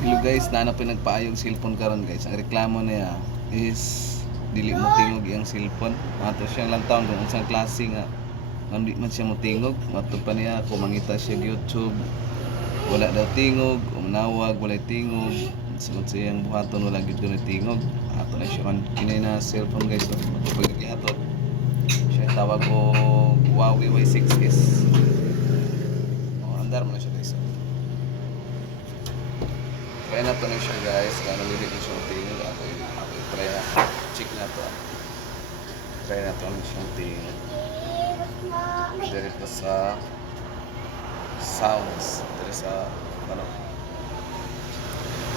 Hello guys, naana pa nagpaayong cellphone karon guys. Ang reklamo niya is dili mo tingog iyang cellphone. Mato siyang lang taon kung unsang klase nga hindi man siya mo tingog. Mato pa niya kung mangita siya sa YouTube. Wala daw tingog, umanawag, wala tingog. Sunod sa iyang buhaton wala gid na tingog. Ato na siya kan kinay na cellphone guys. So, pag nagihatot siya tawag ko Huawei Y6S. Andar mo na siya guys. Try na to na siya guys, kano hindi ko siyang tingin. Ako try na, check na to. Try na to na siyang tingin. Dito sa sounds, dito sa ano.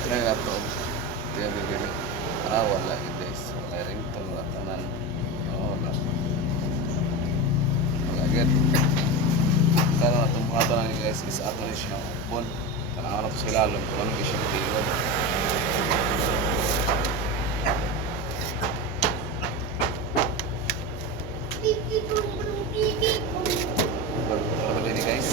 Try na to. Tingnan bibili. Wala yun guys. Wala ringtone, wala tanan. Wala. Wala agad. Kano na itong buhato na guys, is ato na siyang phone. Kanaan na ito sila alam kung ano siyang tingin. Ano ba din guys?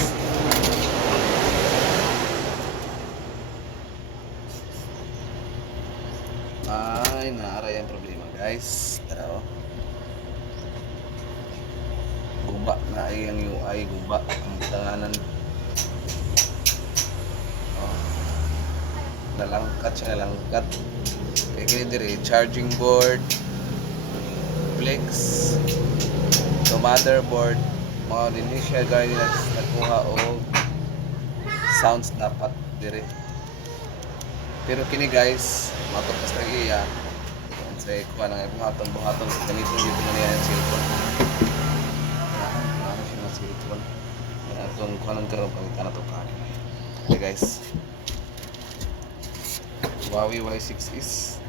Ay, naaray ang problema guys. Tara o. Gumba na ay ang UI, gumba. Ang tanganan. Nalangkat siya, nalangkat. Kaya kaya dire, charging board, flex, so motherboard, mga din siya gaya nila nagkuha o sounds dapat dire. Pero kini guys, matupas na iya. Sa kuha ng buhaton, ganito dito na niya yung cellphone. Ano siya ng cellphone. Itong kuha ng karoon, pagkita na ito kanin. Okay guys. Huawei Y6S.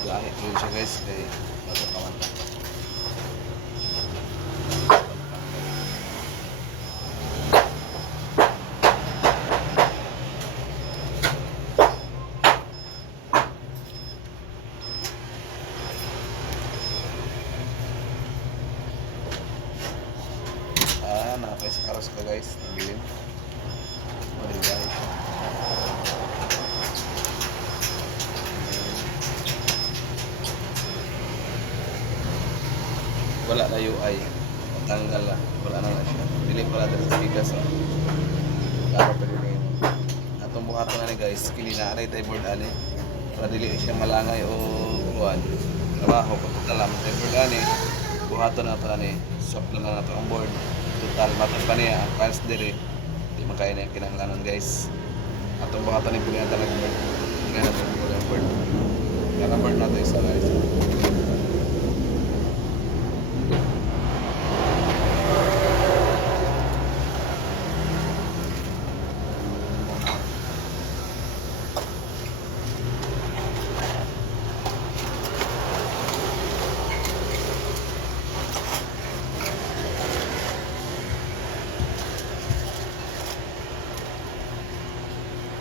Gahit yun siya guys kay magkakawan na. Napay sa karos ka guys, nabilin. Maligay siya. Wala na UI, tanggal na, wala na siya. Dili pala dito sa bigas. Para pa rin yun. Atong buhato na ni guys, kili na aray tayo board ani. Para dili siya malangay o kuwan. Trabaho, pagkatalam tayo board ani. Buhato na ito ani, swap na lang ito ang board. Total, matang pa niya, ang files diri. Hindi makaya na yung kinanglanan guys. Atong buhato ni pilihan talaga board. Ngayon na itong board. Kaya board natin isa guys.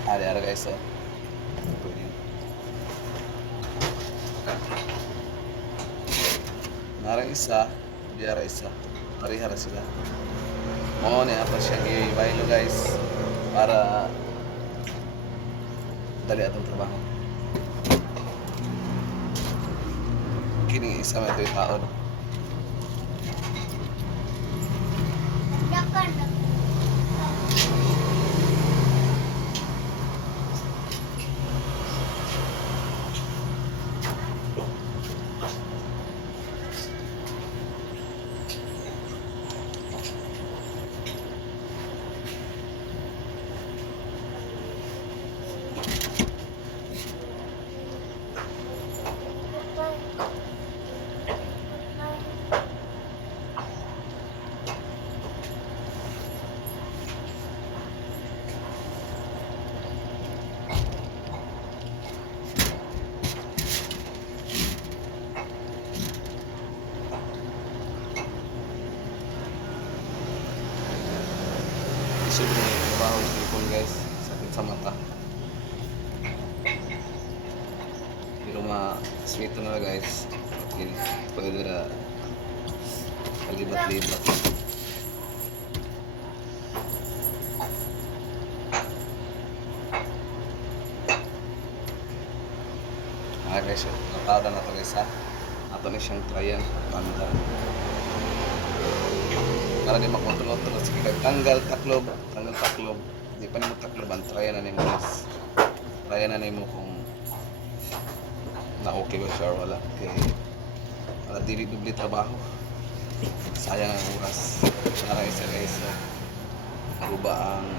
Ada guys oh. Nara isa, biara isa. Parihara sila. Mo ni apa siyang i-bailo guys para dali atong trabaho. Kini isa may ito'y taon. sweet na guys. Okay, pwede na kalibat-libat. Guys, natada na to guys ha. Ato na siyang tryan. Banda. Para di makontrol-kontrol. Sige, tanggal taklob. Di pa ni mo taklob. Ang tryan na ni mo guys. Tryan na ni mo kung na okay ba siya or wala. Okay. Para dili dubli trabaho. Sayang ang oras. Para isa guys. Ruba ang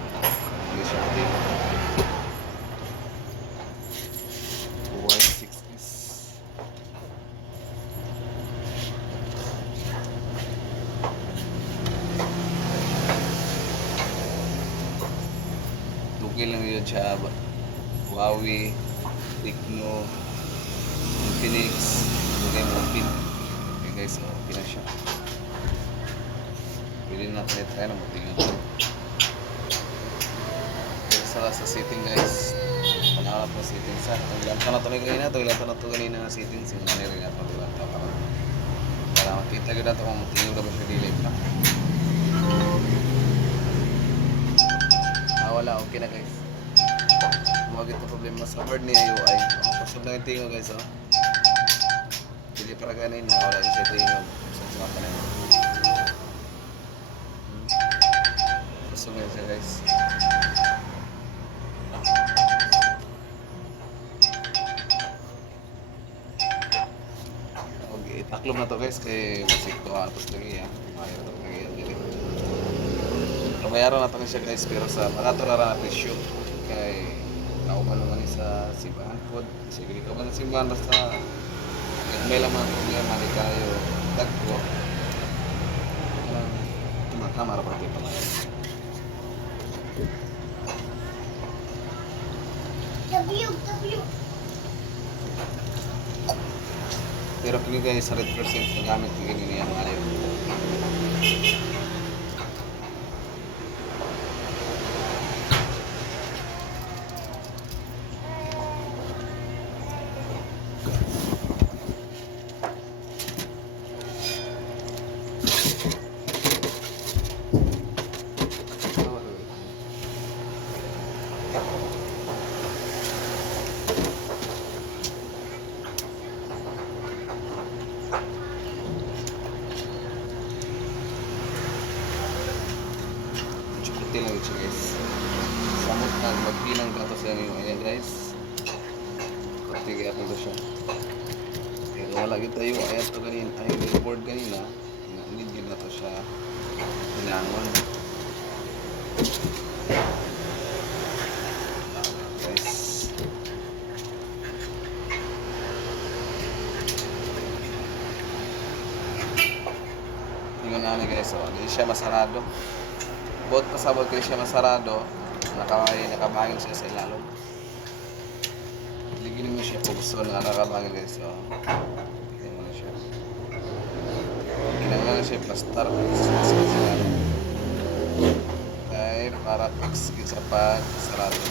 condition din. 2.6 is tugil lang yun siya. Huawei, Tecno, Infinix, lagay mo pin. Okay guys, so okay na siya. Pwede natin i-try na matingin. Okay, sa setting guys. Panaharap na settings ha. Ilan pa na ito na ganina na settings. Yung nanay rin natin ilan pa para makita ko na ito kung matingin na ba siya delay pa. Wala, okay na guys. Huwag ito problema sa hard niya UI. Pasod na yung tingo guys oh. Hindi para ganin mo. Wala yung sa tingo. Sa pa na yun. Pasod na yun siya guys. Okay, taklob na to guys. Kaya masik to ha. Tapos lagi yan. Mayroon ito lagi yan. Bayaran natin siya guys, pero sa makaturara na presyo kay kauban naman sa simbahan po. Sige, ikaw ba ng simbahan basta may laman problema di kayo dagko. Tumatama ra pati pala. W. Pero kini guys 100% nagamit ko gini niya mga ayo. Lang ito guys. Samot na magbilang ka to sa inyo. Ayan guys. Kunti kaya ito siya. Kaya wala kita yung ayan to ganina. Ay yung board ganina. Hindi na to siya. Hinangon. Guys. Tingnan namin guys. Hindi siya masarado. Bot pasabot ko siya masarado, nakabangin siya sa ilalong. Ligin mo siya pugso na nakabangin guys. So, tignan mo na siya. Ginagawa na siya plastar. Okay, para pagsigit sa pag-sarado.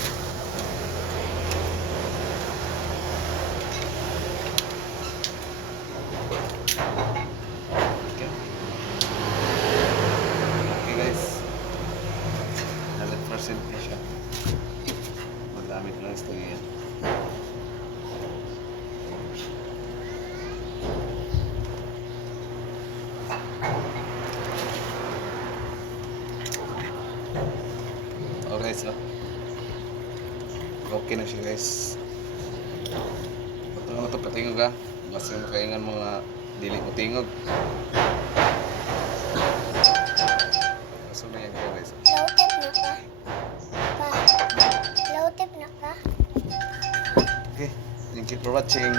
Na siya. Magamit lang ito yan. Okay, so okay na siya guys. Patungin mo ito patingog ha. Basta makaingan mga dili mo tingog. So na yan guys. Okay, thank you for watching.